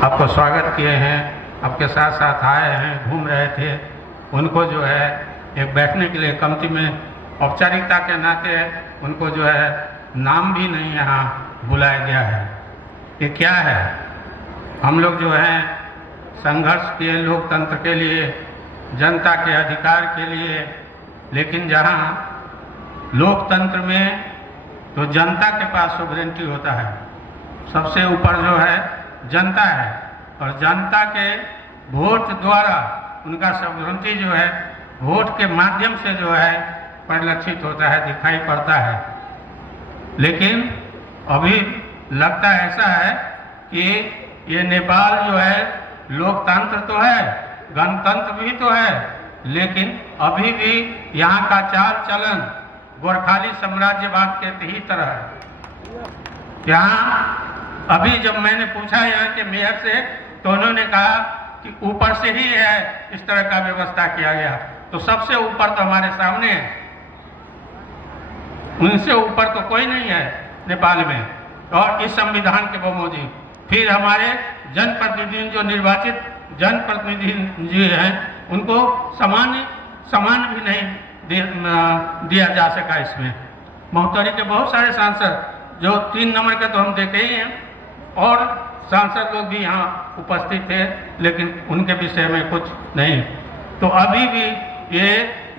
आपको स्वागत किए हैं, आपके साथ साथ आए हैं, घूम रहे थे, उनको जो है एक बैठने के लिए कमती में औपचारिकता के नाते उनको जो है नाम भी नहीं यहाँ बुलाया गया है। ये क्या है? हम लोग जो है संघर्ष किए लोकतंत्र के लिए, जनता के अधिकार के लिए, लेकिन जहाँ लोकतंत्र में तो जनता के पास सोवरेनिटी होता है, सबसे ऊपर जो है जनता है, और जनता के वोट द्वारा उनका सोवरेनिटी जो है वोट के माध्यम से जो है परिलक्षित होता है, दिखाई पड़ता है। लेकिन अभी लगता ऐसा है कि ये नेपाल जो है लोकतंत्र तो है, गणतंत्र भी तो है, लेकिन अभी भी यहाँ का चाल चलन गोरखाली साम्राज्यवाद के ही तरह है। यहाँ अभी जब मैंने पूछा यहाँ के मेयर से, तो उन्होंने कहा कि ऊपर से ही है इस तरह का व्यवस्था किया गया, तो सबसे ऊपर तो हमारे सामने है, उनसे ऊपर तो कोई नहीं है नेपाल में। और इस संविधान के बमोजिब फिर हमारे जनप्रतिनिधि जो निर्वाचित जनप्रतिनिधि जी हैं उनको समान भी नहीं दिया जा सका। इसमें महोत्तरी के बहुत सारे सांसद जो 3 नंबर के तो हम देखे ही हैं, और सांसद लोग भी यहाँ उपस्थित थे, लेकिन उनके विषय में कुछ नहीं। तो अभी भी ये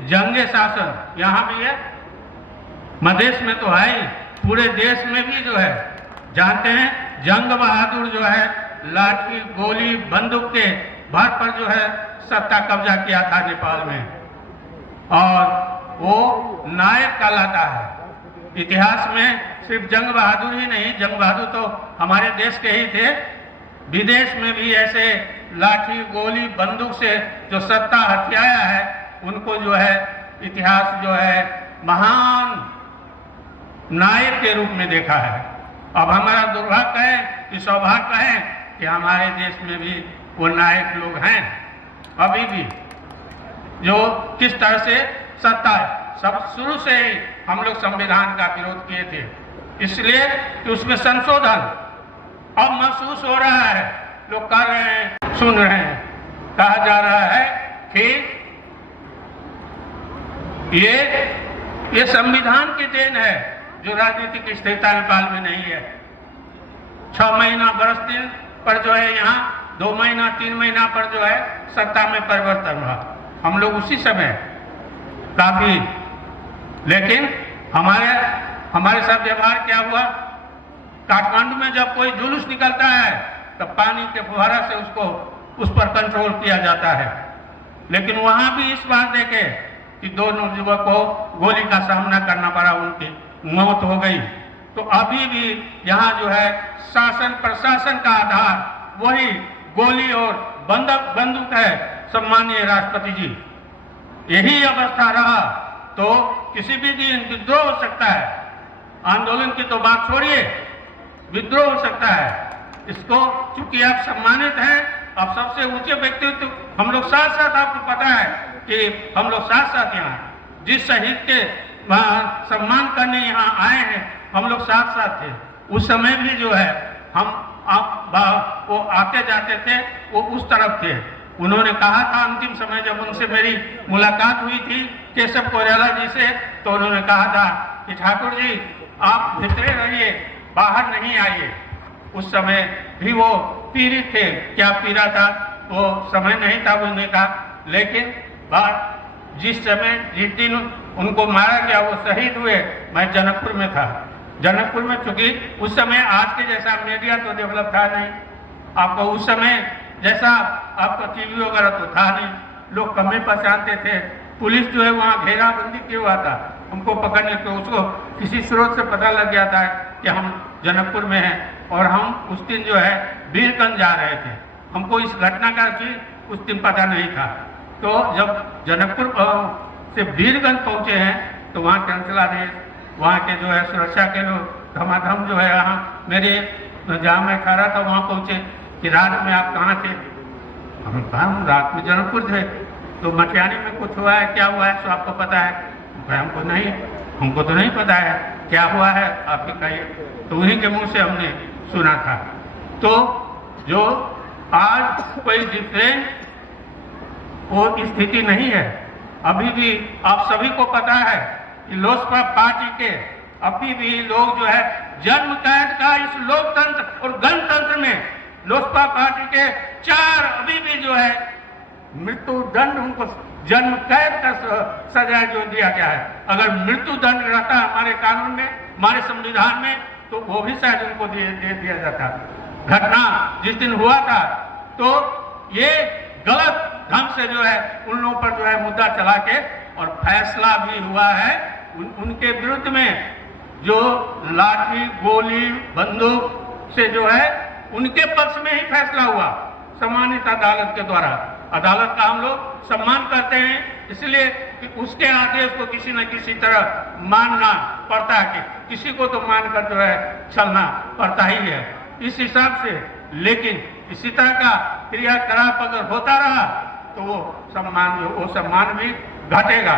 जंगे शासन यहाँ भी है, मधेश में तो है ही, पूरे देश में भी जो है जानते हैं जंग बहादुर जो है लाठी गोली बंदूक के भर पर जो है सत्ता कब्जा किया था नेपाल में, और वो नायक कहलाता है। इतिहास में सिर्फ जंग बहादुर ही नहीं, जंग बहादुर तो हमारे देश के ही थे, विदेश में भी ऐसे लाठी गोली बंदूक से जो सत्ता हथियाया है उनको जो है इतिहास जो है महान नायक के रूप में देखा है। अब हमारा दुर्भाग्य है कि सौभाग्य है कि हमारे देश में भी वो नायक लोग हैं अभी भी, जो किस तरह से सत्ता सब शुरू से ही हम लोग संविधान का विरोध किए थे, इसलिए कि उसमें संशोधन अब महसूस हो रहा है, लोग कर रहे हैं, सुन रहे हैं, कहा जा रहा है कि ये संविधान की देन है जो राजनीतिक स्थिरता नेपाल में नहीं है। 6 महीना बरस दिन पर जो है यहाँ 2 महीना 3 महीना पर जो है सत्ता में परिवर्तन हुआ, हम लोग उसी समय काफी, लेकिन हमारे साथ व्यवहार क्या हुआ, काठमांडू में जब कोई जुलूस निकलता है तब पानी के फुहारा से उस पर कंट्रोल किया जाता है, लेकिन वहां भी इस बात देखे कि 2 युवक को गोली का सामना करना पड़ा, उनकी मौत हो गई। तो अभी भी यहाँ जो है शासन प्रशासन का आधार वही गोली और बंदूक है। सम्मानीय राष्ट्रपति जी, यही अवस्था रहा तो किसी भी दिन विद्रोह हो सकता है, आंदोलन की तो बात छोड़िए, विद्रोह हो सकता है। इसको चूंकि आप सम्मानित हैं, आप सबसे ऊंचे व्यक्तित्व, हम लोग साथ साथ, आपको पता है कि हम लोग साथ साथ यहाँ जिस शहीद के सम्मान करने यहाँ आए हैं, हम लोग साथ साथ थे। उस समय भी जो है वो आते जाते थे, वो उस तरफ थे। उन्होंने कहा था अंतिम समय जब उनसे मेरी मुलाकात हुई थी केशव कोइराला जी से, तो उन्होंने कहा था कि ठाकुर जी आप भीतरे रहिए, बाहर नहीं आइए। उस समय भी वो पीड़ित थे, क्या पीड़ा था वो समय नहीं था बोलने का, लेकिन बात जिस दिन उनको मारा गया, वो शहीद हुए, मैं जनकपुर में था। जनकपुर में चूंकि उस समय आज के जैसा मीडिया तो डेवलप था नहीं, आपको उस समय जैसा आपको टीवी वगैरह तो था नहीं, लोग कम ही पहचानते थे। पुलिस जो है वहाँ घेराबंदी किया हुआ था हमको पकड़ने को, उसको किसी स्रोत से पता लग गया था कि हम जनकपुर में हैं, और हम उस दिन जो है वीरगंज जा रहे थे, हमको इस घटना का भी उस दिन पता नहीं था। तो जब जनकपुर से वीरगंज पहुंचे हैं तो वहाँ चंचलादेश, वहाँ के जो है सुरक्षा के लोग धमाधम जो है यहाँ मेरे जहाँ मैं खड़ा था वहाँ पहुंचे कि रात में आप कहाँ थे? हम कहा हम रात में जनकपुर थे। तो मटियानी में कुछ हुआ है, क्या हुआ है, तो आपको पता है? हमको तो नहीं पता है क्या हुआ है, आप ही कहिए। तो उन्हीं के मुंह से हमने सुना था। तो जो आज कोई डिफरेंट वो स्थिति नहीं है। अभी भी आप सभी को पता है कि लोजपा पार्टी के अभी भी लोग जो है जन्म कैद का इस लोकतंत्र और गणतंत्र में लोजपा पार्टी के 4 अभी भी जो है मृत्यु दंड उनको जन्म कैद का सजा जो दिया गया है। अगर मृत्यु दंड रहता हमारे कानून में, हमारे संविधान में, तो वो भी शायद उनको दे दिया जाता। घटना जिस दिन हुआ था तो ये गलत ढंग से जो है उन लोगों पर जो है मुद्दा चला के और फैसला भी हुआ है उनके विरुद्ध में, जो लाठी गोली बंदूक से जो है उनके पक्ष में ही फैसला हुआ सम्मानित अदालत के द्वारा। अदालत का हम लोग सम्मान करते हैं, इसलिए कि उसके आदेश को किसी न किसी तरह मानना पड़ता है, कि किसी को तो मानकर जो है चलना पड़ता ही है इस हिसाब से। लेकिन इसी तरह का क्रियाकलाप अगर होता रहा तो वो सम्मान भी घटेगा।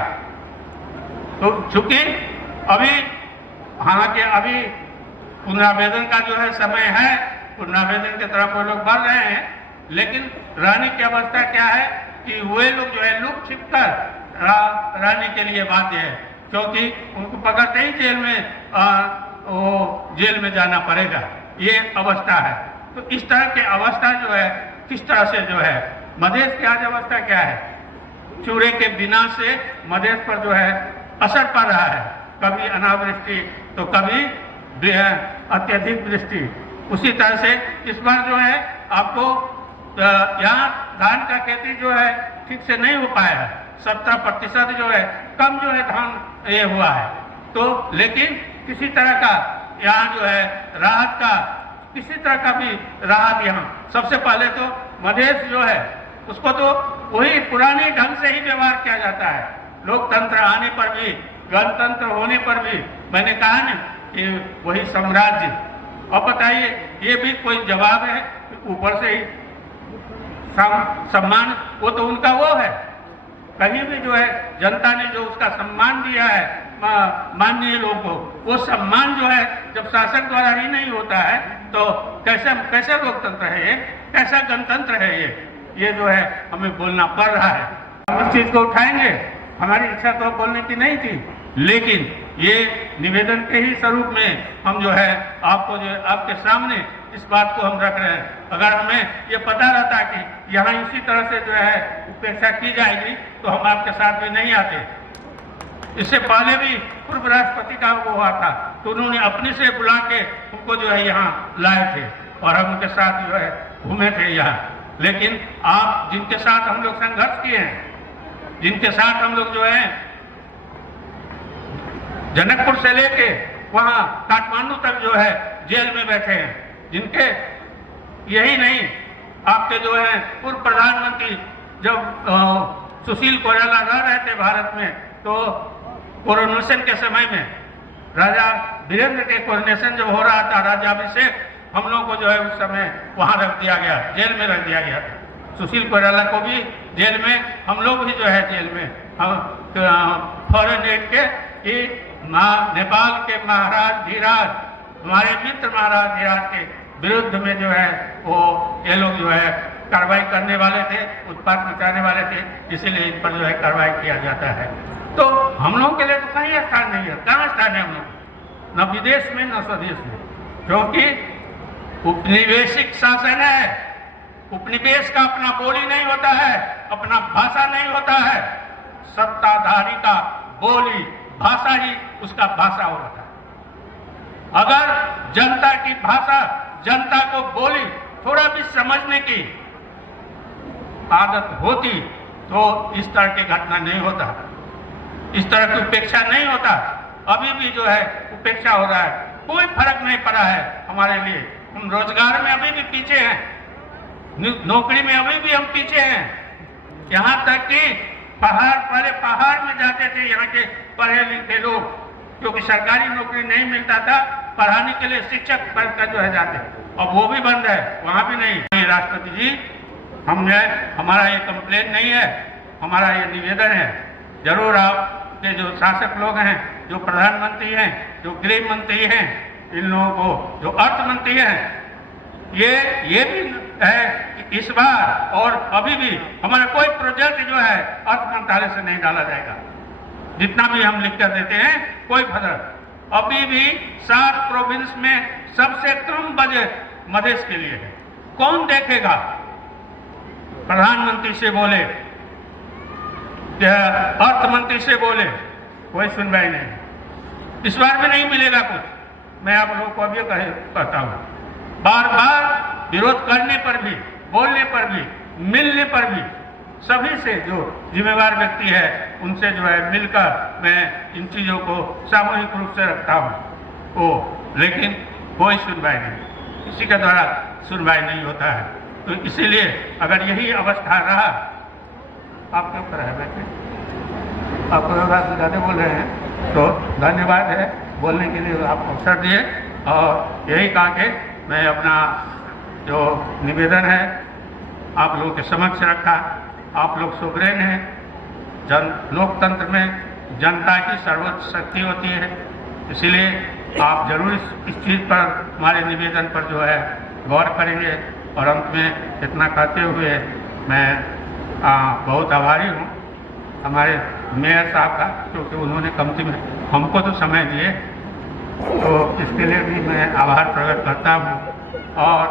तो चूंकि अभी हालांकि अभी पुनरावेदन का जो है समय है, पुनरावेदन की तरफ वो लोग बढ़ रहे हैं, लेकिन रहने की अवस्था क्या है कि वे लोग जो है लुक छिप कर रहने के लिए बाध्य है, क्योंकि उनको पकड़ते ही जेल में जाना पड़ेगा, ये अवस्था है। तो इस तरह की अवस्था जो है किस तरह से जो है मधेश की आज अवस्था क्या है, चूड़े के बिना से मधेश पर जो है असर पड़ रहा है, कभी अनावृष्टि तो कभी अत्यधिक वृष्टि। उसी तरह से इस बार जो है आपको यहाँ धान का खेती जो है ठीक से नहीं हो पाया है, 70% जो है कम जो है धान ये हुआ है। तो लेकिन किसी तरह का यहाँ जो है राहत का किसी तरह का भी राहत यहाँ सबसे पहले तो मधेश जो है उसको तो वही पुराने ढंग से ही व्यवहार किया जाता है। लोकतंत्र आने पर भी, गणतंत्र होने पर भी, मैंने कहा ना कि वही साम्राज्य। अब बताइए ये भी कोई जवाब है, ऊपर से ही सम्मान वो तो उनका वो है, कहीं भी जो है जनता ने जो उसका सम्मान दिया है माननीय लोगों को, वो सम्मान जो है जब शासक द्वारा ही नहीं होता है तो कैसा लोकतंत्र है ये, कैसा गणतंत्र है ये जो है हमें बोलना पड़ रहा है। हम इस चीज को उठाएंगे, हमारी इच्छा तो बोलने की नहीं थी, लेकिन ये निवेदन के ही स्वरूप में हम जो है आपको जो आपके सामने इस बात को हम रख रहे हैं। अगर हमें ये पता रहता कि यहाँ इसी तरह से जो है उपेक्षा की जाएगी तो हम आपके साथ भी नहीं आते। इससे पहले भी पूर्व राष्ट्रपति का वो हुआ था तो उन्होंने अपने से बुला के उनको जो है यहाँ लाए थे और हम उनके साथ जो है घूमे थे यहाँ। लेकिन आप जिनके साथ हम लोग संघर्ष किए हैं, जिनके साथ हम लोग जो है जनकपुर से लेके वहां काठमांडू तक जो है जेल में बैठे हैं, जिनके यही नहीं आपके जो है पूर्व प्रधानमंत्री जब सुशील कोइराला रह रहे थे भारत में तो कोरोनेशन के समय में राजा वीरेंद्र के कोरोनेशन जब हो रहा था, राज्याभिषेक, हम लोगों को जो है उस समय वहां रख दिया गया, जेल में रख दिया गया था। सुशील कोइराला को भी जेल में, हम लोग भी जो है जेल में, फॉरेन एड के नेपाल के महाराज धीराज, हमारे मित्र महाराज धीराज के विरुद्ध में जो है वो ये लोग जो है कार्रवाई करने वाले थे, उत्पाद मचाने वाले थे, इसीलिए इन पर जो है कार्रवाई किया जाता है। तो हम लोगों के लिए तो कहीं स्थान नहीं है, कहाँ स्थान है हम लोग, न विदेश में न स्वदेश में, क्योंकि उपनिवेशिक शासन है। उपनिवेश का अपना बोली नहीं होता है, अपना भाषा नहीं होता है, सत्ताधारी का बोली भाषा ही उसका भाषा होता है। अगर जनता की भाषा, जनता को बोली थोड़ा भी समझने की आदत होती तो इस तरह की घटना नहीं होता, इस तरह की उपेक्षा नहीं होता। अभी भी जो है उपेक्षा हो रहा है, कोई फर्क नहीं पड़ा है हमारे लिए। हम रोजगार में अभी भी पीछे हैं, नौकरी में अभी भी हम पीछे हैं। यहाँ तक कि पहले पहाड़ में जाते थे यहाँ के पढ़े लिखे लोग, क्योंकि सरकारी नौकरी नहीं मिलता था, पढ़ाने के लिए शिक्षक बनकर जो है जाते, अब वो भी बंद है, वहां भी नहीं। राष्ट्रपति जी, हमने, हमारा ये कंप्लेन नहीं है, हमारा ये निवेदन है, जरूर आपके जो शासक लोग हैं, जो प्रधानमंत्री हैं, जो गृह मंत्री हैं, इन लोगों को, जो अर्थ मंत्री हैं, ये भी है इस बार और अभी भी हमारा कोई प्रोजेक्ट जो है अर्थ मंत्रालय से नहीं डाला जाएगा। जितना भी हम लिख कर देते हैं कोई फर्क। अभी भी 7 प्रोविंस में सबसे कम बजट मधेश के लिए है। कौन देखेगा? प्रधानमंत्री से बोले, अर्थ मंत्री से बोले, कोई सुनवाई नहीं। इस बार भी नहीं मिलेगा कुछ। मैं आप लोगों को अभी कहता हूं, बार बार विरोध करने पर भी, बोलने पर भी, मिलने पर भी सभी से जो जिम्मेवार व्यक्ति है उनसे जो है मिलकर मैं इन चीजों को सामूहिक रूप से रखता हूं। लेकिन कोई सुनवाई नहीं, किसी के द्वारा सुनवाई नहीं होता है। तो इसीलिए अगर यही अवस्था रहा, आप क्यों कर रहे हैं बैठे? आप ज़्यादा बोल रहे हैं तो धन्यवाद है बोलने के लिए, आप अवसर दिए। और यही कहा कि मैं अपना जो निवेदन है आप लोगों के समक्ष रखा। आप लोग सुवरेन हैं। लोकतंत्र में जनता की सर्वोच्च शक्ति होती है, इसीलिए आप जरूर इस चीज़ पर, हमारे निवेदन पर जो है गौर करेंगे। और अंत में इतना कहते हुए मैं बहुत आभारी हूँ हमारे मेयर साहब का, क्योंकि उन्होंने कम से कम हमको तो समय दिए, तो इसके लिए भी मैं आभार प्रकट करता हूँ। और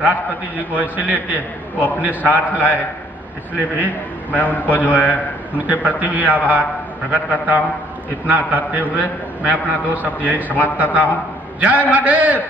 राष्ट्रपति जी को इसलिए कि वो अपने साथ लाए, इसलिए भी मैं उनको जो है उनके प्रति भी आभार प्रकट करता हूँ। इतना कहते हुए मैं अपना 2 शब्द यही समाप्त करता हूँ। जय मधेश।